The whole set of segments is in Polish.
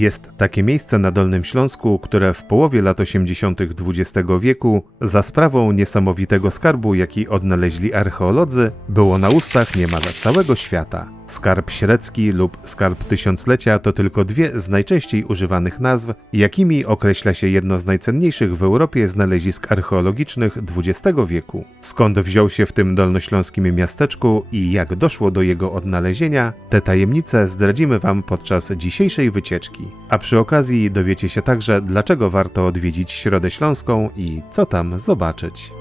Jest takie miejsce na Dolnym Śląsku, które w połowie lat 80. XX wieku za sprawą niesamowitego skarbu, jaki odnaleźli archeolodzy, było na ustach niemal całego świata. Skarb średzki lub skarb tysiąclecia to tylko dwie z najczęściej używanych nazw, jakimi określa się jedno z najcenniejszych w Europie znalezisk archeologicznych XX wieku. Skąd wziął się w tym dolnośląskim miasteczku i jak doszło do jego odnalezienia, te tajemnice zdradzimy Wam podczas dzisiejszej wycieczki. A przy okazji dowiecie się także, dlaczego warto odwiedzić Środę Śląską i co tam zobaczyć.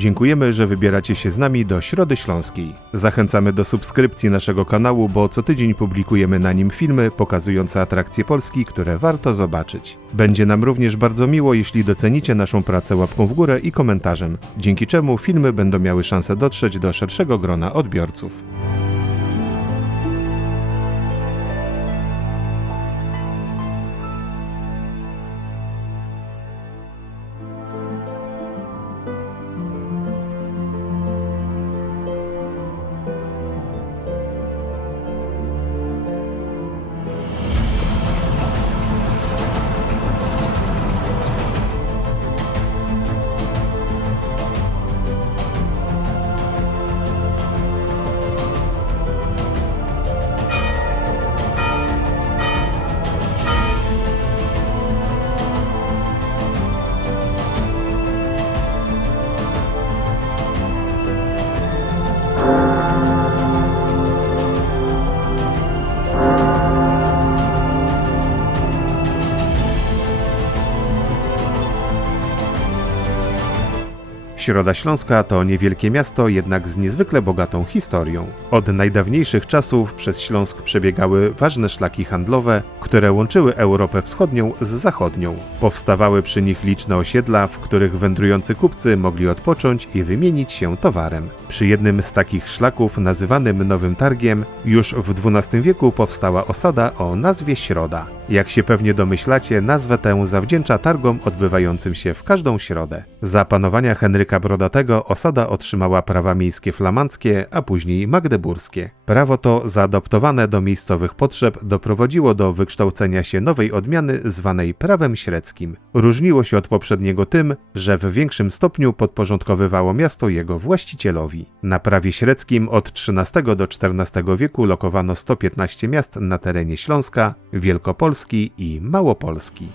Dziękujemy, że wybieracie się z nami do Środy Śląskiej. Zachęcamy do subskrypcji naszego kanału, bo co tydzień publikujemy na nim filmy pokazujące atrakcje Polski, które warto zobaczyć. Będzie nam również bardzo miło, jeśli docenicie naszą pracę łapką w górę i komentarzem, dzięki czemu filmy będą miały szansę dotrzeć do szerszego grona odbiorców. Środa Śląska to niewielkie miasto, jednak z niezwykle bogatą historią. Od najdawniejszych czasów przez Śląsk przebiegały ważne szlaki handlowe, które łączyły Europę Wschodnią z Zachodnią. Powstawały przy nich liczne osiedla, w których wędrujący kupcy mogli odpocząć i wymienić się towarem. Przy jednym z takich szlaków, nazywanym Nowym Targiem, już w XII wieku powstała osada o nazwie Środa. Jak się pewnie domyślacie, nazwę tę zawdzięcza targom odbywającym się w każdą środę. Za panowania Henryka Brodatego osada otrzymała prawa miejskie flamandzkie, a później magdeburskie. Prawo to, zaadoptowane do miejscowych potrzeb, doprowadziło do wykształcenia się nowej odmiany zwanej prawem średzkim. Różniło się od poprzedniego tym, że w większym stopniu podporządkowywało miasto jego właścicielowi. Na prawie średzkim od XIII do XIV wieku lokowano 115 miast na terenie Śląska, Wielkopolski i Małopolski.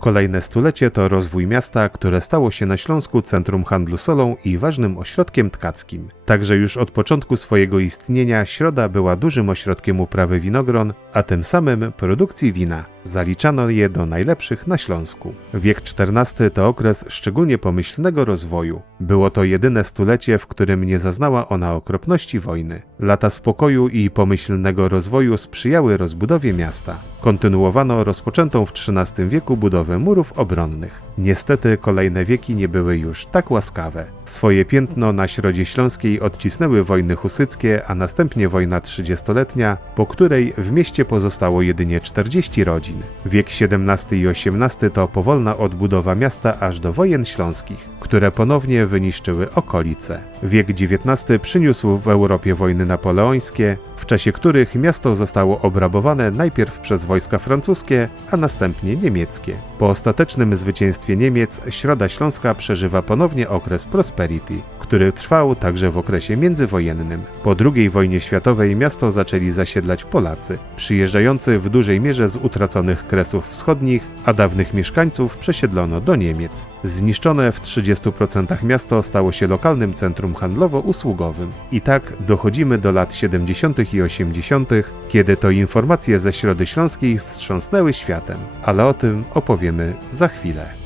Kolejne stulecie to rozwój miasta, które stało się na Śląsku centrum handlu solą i ważnym ośrodkiem tkackim. Także już od początku swojego istnienia Środa była dużym ośrodkiem uprawy winogron, a tym samym produkcji wina. Zaliczano je do najlepszych na Śląsku. Wiek XIV to okres szczególnie pomyślnego rozwoju. Było to jedyne stulecie, w którym nie zaznała ona okropności wojny. Lata spokoju i pomyślnego rozwoju sprzyjały rozbudowie miasta. Kontynuowano rozpoczętą w XIII wieku budowę murów obronnych. Niestety kolejne wieki nie były już tak łaskawe. Swoje piętno na Środzie Śląskiej odcisnęły wojny husyckie, a następnie wojna 30-letnia, po której w mieście pozostało jedynie 40 rodzin. Wiek XVII i XVIII to powolna odbudowa miasta aż do wojen śląskich, które ponownie wyniszczyły okolice. Wiek XIX przyniósł w Europie wojny napoleońskie, w czasie których miasto zostało obrabowane najpierw przez wojska francuskie, a następnie niemieckie. Po ostatecznym zwycięstwie Niemiec Środa Śląska przeżywa ponownie okres prosperity, który trwał także w okresie międzywojennym. Po II wojnie światowej miasto zaczęli zasiedlać Polacy, przyjeżdżający w dużej mierze z utraconych Kresów Wschodnich, a dawnych mieszkańców przesiedlono do Niemiec. Zniszczone w 30% miasto stało się lokalnym centrum handlowo-usługowym. I tak dochodzimy do lat 70. i 80., kiedy to informacje ze Środy Śląskiej wstrząsnęły światem, ale o tym opowiemy za chwilę.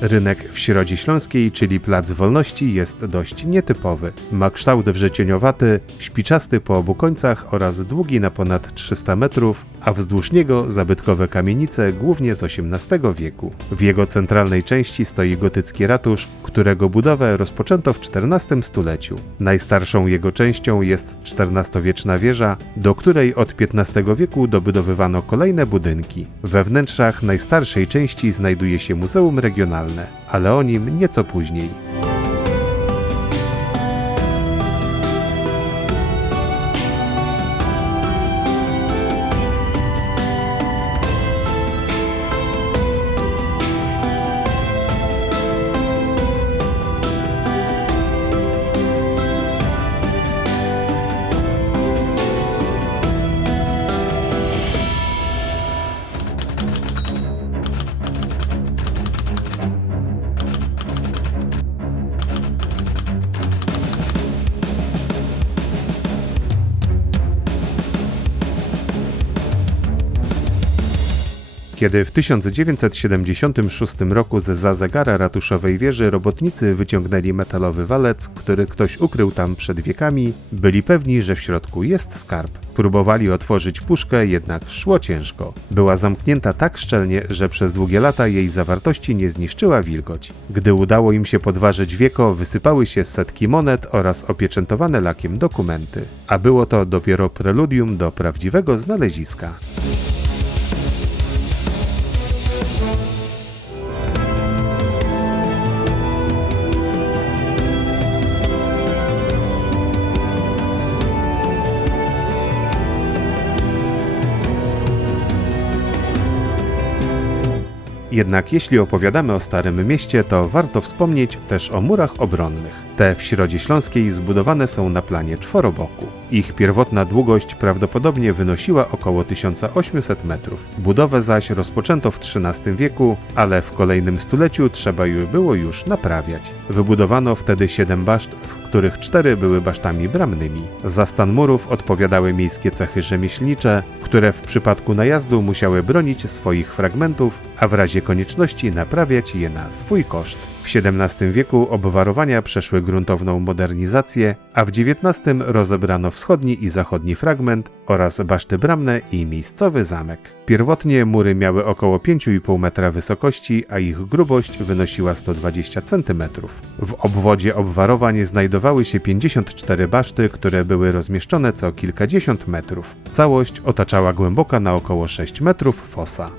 Rynek w Środzie Śląskiej, czyli Plac Wolności, jest dość nietypowy. Ma kształt wrzecioniowaty, śpiczasty po obu końcach oraz długi na ponad 300 metrów, a wzdłuż niego zabytkowe kamienice, głównie z XVIII wieku. W jego centralnej części stoi gotycki ratusz, którego budowę rozpoczęto w XIV stuleciu. Najstarszą jego częścią jest XIV-wieczna wieża, do której od XV wieku dobudowywano kolejne budynki. We wnętrzach najstarszej części znajduje się Muzeum Regionalne, ale o nim nieco później. Kiedy w 1976 roku zza zegara ratuszowej wieży robotnicy wyciągnęli metalowy walec, który ktoś ukrył tam przed wiekami, byli pewni, że w środku jest skarb. Próbowali otworzyć puszkę, jednak szło ciężko. Była zamknięta tak szczelnie, że przez długie lata jej zawartości nie zniszczyła wilgoć. Gdy udało im się podważyć wieko, wysypały się setki monet oraz opieczętowane lakiem dokumenty. A było to dopiero preludium do prawdziwego znaleziska. Jednak jeśli opowiadamy o Starym Mieście, to warto wspomnieć też o murach obronnych. Te w Środzie Śląskiej zbudowane są na planie czworoboku. Ich pierwotna długość prawdopodobnie wynosiła około 1800 metrów. Budowę zaś rozpoczęto w XIII wieku, ale w kolejnym stuleciu trzeba było już naprawiać. Wybudowano wtedy 7 baszt, z których 4 były basztami bramnymi. Za stan murów odpowiadały miejskie cechy rzemieślnicze, które w przypadku najazdu musiały bronić swoich fragmentów, a w razie konieczności naprawiać je na swój koszt. W XVII wieku obwarowania przeszły gruntowną modernizację, a w XIX rozebrano wschodni i zachodni fragment oraz baszty bramne i miejscowy zamek. Pierwotnie mury miały około 5,5 metra wysokości, a ich grubość wynosiła 120 cm. W obwodzie obwarowań znajdowały się 54 baszty, które były rozmieszczone co kilkadziesiąt metrów. Całość otaczała głęboka na około 6 metrów fosa.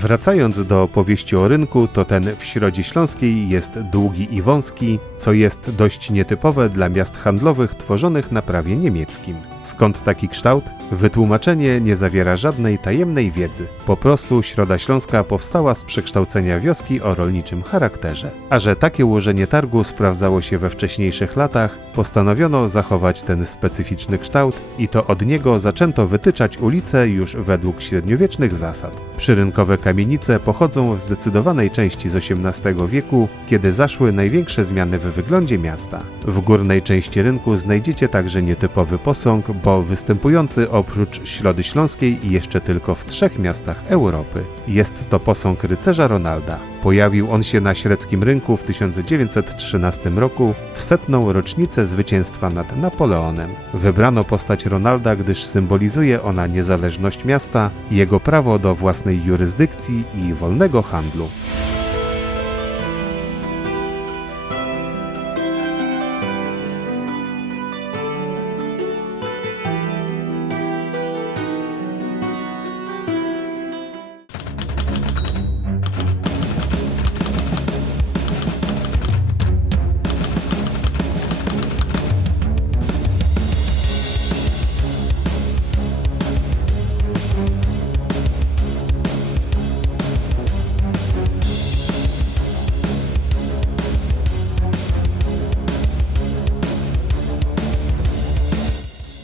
Wracając do opowieści o rynku, to ten w Środzie Śląskiej jest długi i wąski, co jest dość nietypowe dla miast handlowych tworzonych na prawie niemieckim. Skąd taki kształt? Wytłumaczenie nie zawiera żadnej tajemnej wiedzy. Po prostu Środa Śląska powstała z przekształcenia wioski o rolniczym charakterze. A że takie ułożenie targu sprawdzało się we wcześniejszych latach, postanowiono zachować ten specyficzny kształt i to od niego zaczęto wytyczać ulice już według średniowiecznych zasad. Przyrynkowe kamienice pochodzą w zdecydowanej części z XVIII wieku, kiedy zaszły największe zmiany w wyglądzie miasta. W górnej części rynku znajdziecie także nietypowy posąg bo występujący oprócz Środy Śląskiej jeszcze tylko w 3 miastach Europy. Jest to posąg rycerza Ronalda. Pojawił on się na średzkim rynku w 1913 roku w 100. rocznicę zwycięstwa nad Napoleonem. Wybrano postać Ronalda, gdyż symbolizuje ona niezależność miasta, jego prawo do własnej jurysdykcji i wolnego handlu.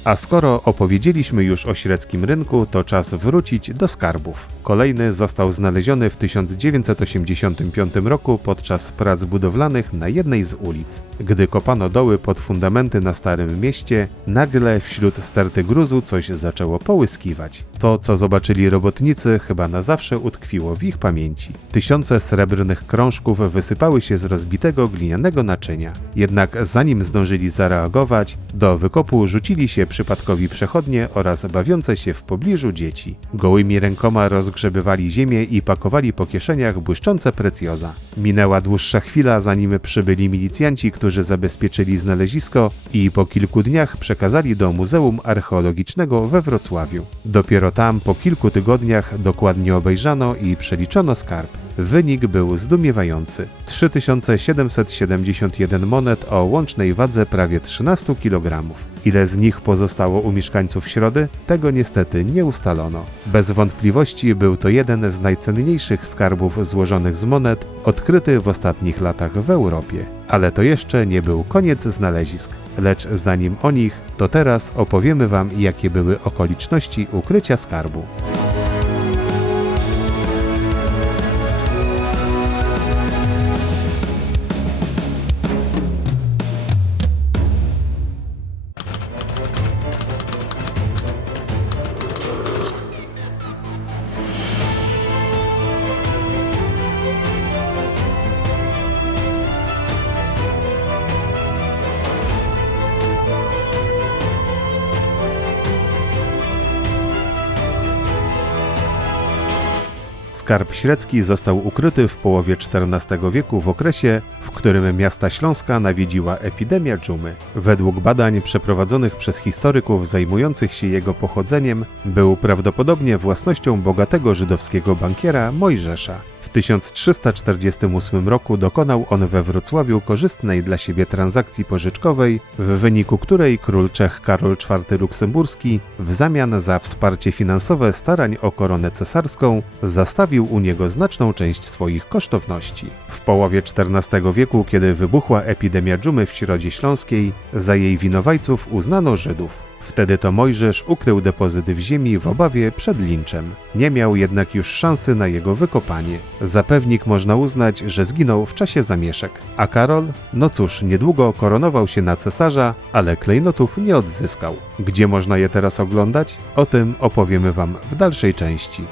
A skoro opowiedzieliśmy już o średzkim rynku, to czas wrócić do skarbów. Kolejny został znaleziony w 1985 roku podczas prac budowlanych na jednej z ulic. Gdy kopano doły pod fundamenty na Starym Mieście, nagle wśród sterty gruzu coś zaczęło połyskiwać. To, co zobaczyli robotnicy, chyba na zawsze utkwiło w ich pamięci. Tysiące srebrnych krążków wysypały się z rozbitego glinianego naczynia. Jednak zanim zdążyli zareagować, do wykopu rzucili się przypadkowi przechodnie oraz bawiące się w pobliżu dzieci. Gołymi rękoma rozgrzebywali ziemię i pakowali po kieszeniach błyszczące precjoza. Minęła dłuższa chwila, zanim przybyli milicjanci, którzy zabezpieczyli znalezisko i po kilku dniach przekazali do Muzeum Archeologicznego we Wrocławiu. Dopiero tam po kilku tygodniach dokładnie obejrzano i przeliczono skarb. Wynik był zdumiewający. 3771 monet o łącznej wadze prawie 13 kg. Ile z nich pozostało u mieszkańców Środy? Tego niestety nie ustalono. Bez wątpliwości był to jeden z najcenniejszych skarbów złożonych z monet odkryty w ostatnich latach w Europie. Ale to jeszcze nie był koniec znalezisk. Lecz zanim o nich, to teraz opowiemy Wam, jakie były okoliczności ukrycia skarbu. Skarb średzki został ukryty w połowie XIV wieku w okresie, w którym miasta Śląska nawiedziła epidemia dżumy. Według badań przeprowadzonych przez historyków zajmujących się jego pochodzeniem, był prawdopodobnie własnością bogatego żydowskiego bankiera Mojżesza. W 1348 roku dokonał on we Wrocławiu korzystnej dla siebie transakcji pożyczkowej, w wyniku której król Czech Karol IV Luksemburski w zamian za wsparcie finansowe starań o koronę cesarską zastawił u niego znaczną część swoich kosztowności. W połowie XIV wieku, kiedy wybuchła epidemia dżumy w Środzie Śląskiej, za jej winowajców uznano Żydów. Wtedy to Mojżesz ukrył depozyty w ziemi w obawie przed linczem. Nie miał jednak już szansy na jego wykopanie. Za pewnik można uznać, że zginął w czasie zamieszek. A Karol? No cóż, niedługo koronował się na cesarza, ale klejnotów nie odzyskał. Gdzie można je teraz oglądać? O tym opowiemy Wam w dalszej części.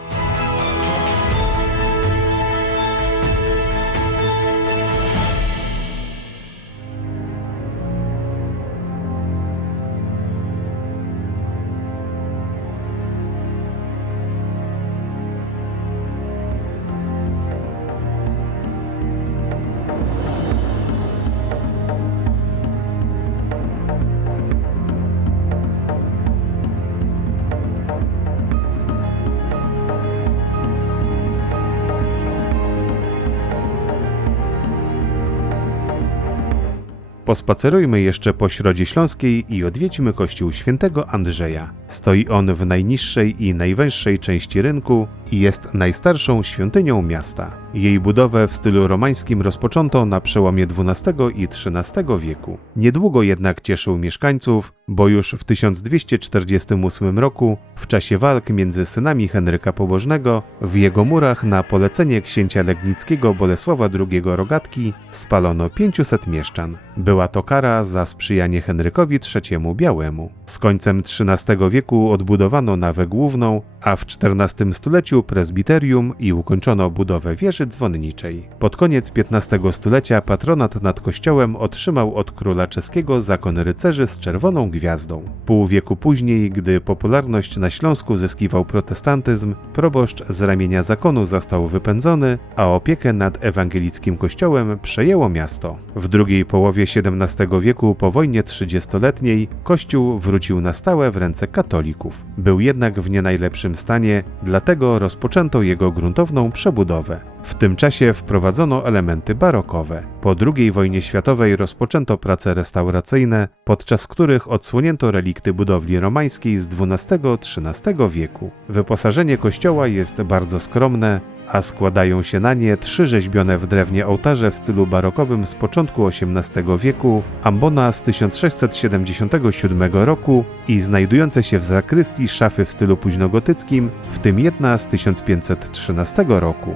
Pospacerujmy jeszcze po Środzie Śląskiej i odwiedźmy kościół świętego Andrzeja. Stoi on w najniższej i najwęższej części rynku i jest najstarszą świątynią miasta. Jej budowę w stylu romańskim rozpoczęto na przełomie XII i XIII wieku. Niedługo jednak cieszył mieszkańców, bo już w 1248 roku, w czasie walk między synami Henryka Pobożnego, w jego murach na polecenie księcia legnickiego Bolesława II Rogatki spalono 500 mieszczan. Była to kara za sprzyjanie Henrykowi III Białemu. Z końcem XIII wieku odbudowano nawę główną, a w XIV stuleciu prezbiterium i ukończono budowę wieży dzwonniczej. Pod koniec XV stulecia patronat nad kościołem otrzymał od króla czeskiego zakon rycerzy z czerwoną gwiazdą. Pół wieku później, gdy popularność na Śląsku zyskiwał protestantyzm, proboszcz z ramienia zakonu został wypędzony, a opiekę nad ewangelickim kościołem przejęło miasto. W drugiej połowie XVII wieku po wojnie 30-letniej kościół wrócił na stałe w ręce katolików. Był jednak w nie najlepszym stanie, dlatego rozpoczęto jego gruntowną przebudowę. W tym czasie wprowadzono elementy barokowe. Po II wojnie światowej rozpoczęto prace restauracyjne, podczas których odsłonięto relikty budowli romańskiej z XII-XIII wieku. Wyposażenie kościoła jest bardzo skromne, a składają się na nie 3 rzeźbione w drewnie ołtarze w stylu barokowym z początku XVIII wieku, ambona z 1677 roku i znajdujące się w zakrystii szafy w stylu późnogotyckim, w tym jedna z 1513 roku.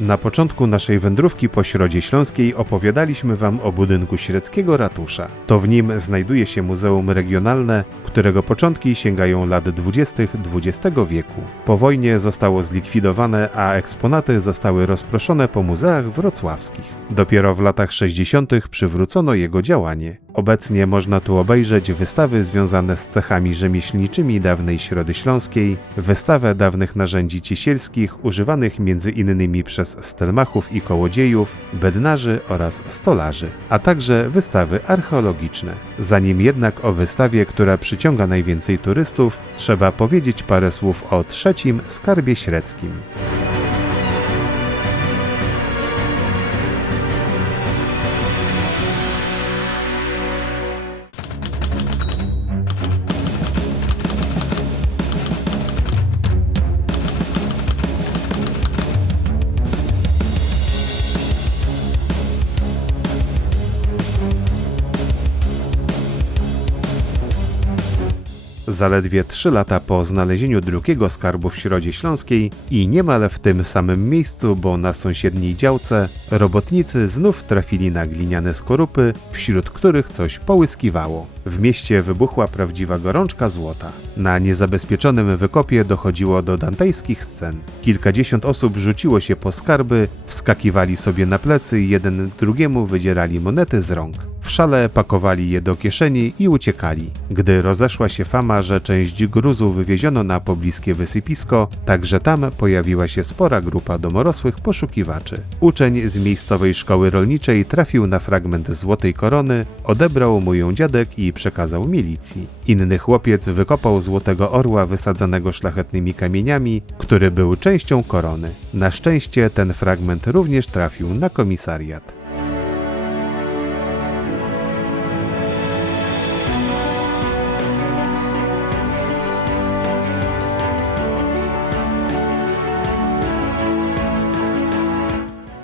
Na początku naszej wędrówki po Środzie Śląskiej opowiadaliśmy Wam o budynku średzkiego ratusza. To w nim znajduje się Muzeum Regionalne, którego początki sięgają lat 20. XX wieku. Po wojnie zostało zlikwidowane, a eksponaty zostały rozproszone po muzeach wrocławskich. Dopiero w latach 60. przywrócono jego działanie. Obecnie można tu obejrzeć wystawy związane z cechami rzemieślniczymi dawnej Środy Śląskiej, wystawę dawnych narzędzi ciesielskich używanych m.in. przez stelmachów i kołodziejów, bednarzy oraz stolarzy, a także wystawy archeologiczne. Zanim jednak o wystawie, która przyciąga najwięcej turystów, trzeba powiedzieć parę słów o trzecim skarbie średzkim. Zaledwie 3 lata po znalezieniu drugiego skarbu w Środzie Śląskiej i niemal w tym samym miejscu, bo na sąsiedniej działce, robotnicy znów trafili na gliniane skorupy, wśród których coś połyskiwało. W mieście wybuchła prawdziwa gorączka złota. Na niezabezpieczonym wykopie dochodziło do dantejskich scen. Kilkadziesiąt osób rzuciło się po skarby, wskakiwali sobie na plecy i jeden drugiemu wydzierali monety z rąk. W szale pakowali je do kieszeni i uciekali. Gdy rozeszła się fama, że część gruzu wywieziono na pobliskie wysypisko, także tam pojawiła się spora grupa domorosłych poszukiwaczy. Uczeń z miejscowej szkoły rolniczej trafił na fragment złotej korony, odebrał mu ją dziadek i przekazał milicji. Inny chłopiec wykopał złotego orła wysadzanego szlachetnymi kamieniami, który był częścią korony. Na szczęście ten fragment również trafił na komisariat.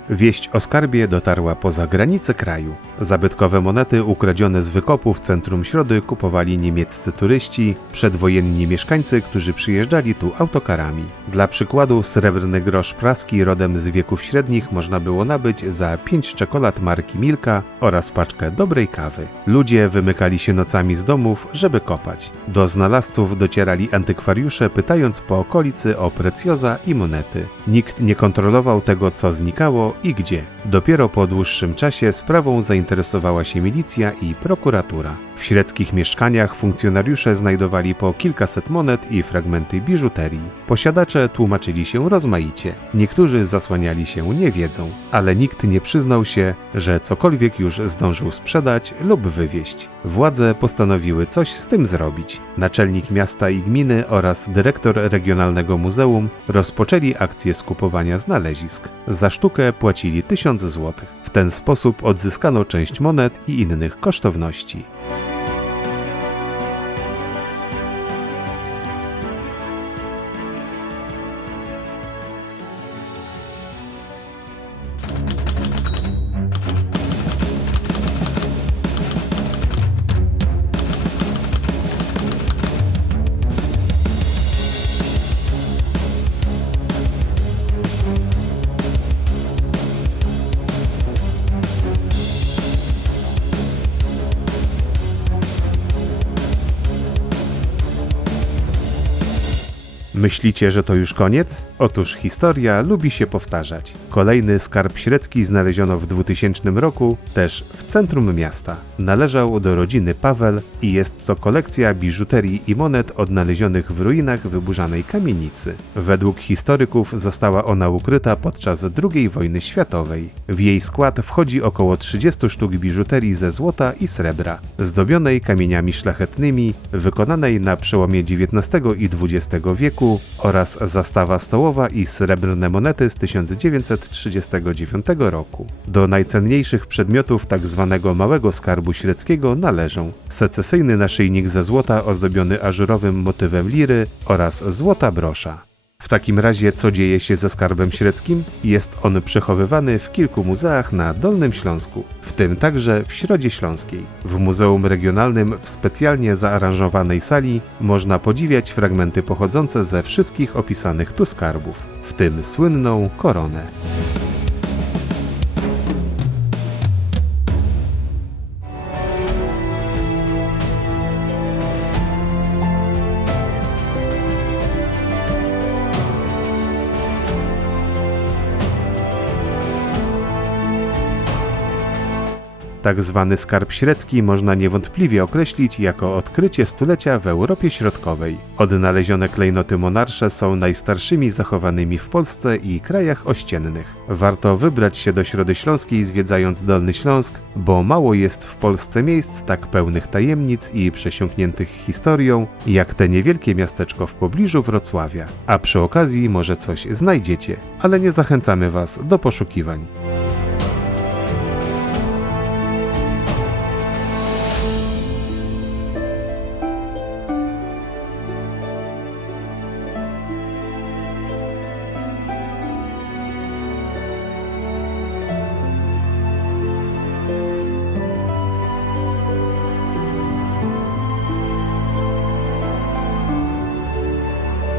Wieść o skarbie dotarła poza granice kraju. Zabytkowe monety ukradzione z wykopu w centrum Środy kupowali niemieccy turyści, przedwojenni mieszkańcy, którzy przyjeżdżali tu autokarami. Dla przykładu srebrny grosz praski rodem z wieków średnich można było nabyć za 5 czekolad marki Milka oraz paczkę dobrej kawy. Ludzie wymykali się nocami z domów, żeby kopać. Do znalazców docierali antykwariusze, pytając po okolicy o precjoza i monety. Nikt nie kontrolował tego, co znikało i gdzie. Dopiero po dłuższym czasie sprawą zainteresowała się milicja i prokuratura. W średzkich mieszkaniach funkcjonariusze znajdowali po kilkaset monet i fragmenty biżuterii. Posiadacze tłumaczyli się rozmaicie. Niektórzy zasłaniali się niewiedzą, ale nikt nie przyznał się, że cokolwiek już zdążył sprzedać lub wywieźć. Władze postanowiły coś z tym zrobić. Naczelnik miasta i gminy oraz dyrektor regionalnego muzeum rozpoczęli akcję skupowania znalezisk. Za sztukę płacili 1000 zł. W ten sposób odzyskano część monet i innych kosztowności. Myślicie, że to już koniec? Otóż historia lubi się powtarzać. Kolejny skarb średzki znaleziono w 2000 roku, też w centrum miasta. Należał do rodziny Pawel i jest to kolekcja biżuterii i monet odnalezionych w ruinach wyburzanej kamienicy. Według historyków została ona ukryta podczas II wojny światowej. W jej skład wchodzi około 30 sztuk biżuterii ze złota i srebra, zdobionej kamieniami szlachetnymi, wykonanej na przełomie XIX i XX wieku, oraz zastawa stołowa i srebrne monety z 1939 roku. Do najcenniejszych przedmiotów tzw. małego skarbu średzkiego należą secesyjny naszyjnik ze złota ozdobiony ażurowym motywem liry oraz złota brosza. W takim razie co dzieje się ze skarbem średzkim? Jest on przechowywany w kilku muzeach na Dolnym Śląsku, w tym także w Środzie Śląskiej. W Muzeum Regionalnym w specjalnie zaaranżowanej sali można podziwiać fragmenty pochodzące ze wszystkich opisanych tu skarbów, w tym słynną koronę. Tak zwany skarb średzki można niewątpliwie określić jako odkrycie stulecia w Europie Środkowej. Odnalezione klejnoty monarsze są najstarszymi zachowanymi w Polsce i krajach ościennych. Warto wybrać się do Środy Śląskiej zwiedzając Dolny Śląsk, bo mało jest w Polsce miejsc tak pełnych tajemnic i przesiąkniętych historią, jak te niewielkie miasteczko w pobliżu Wrocławia. A przy okazji może coś znajdziecie, ale nie zachęcamy Was do poszukiwań.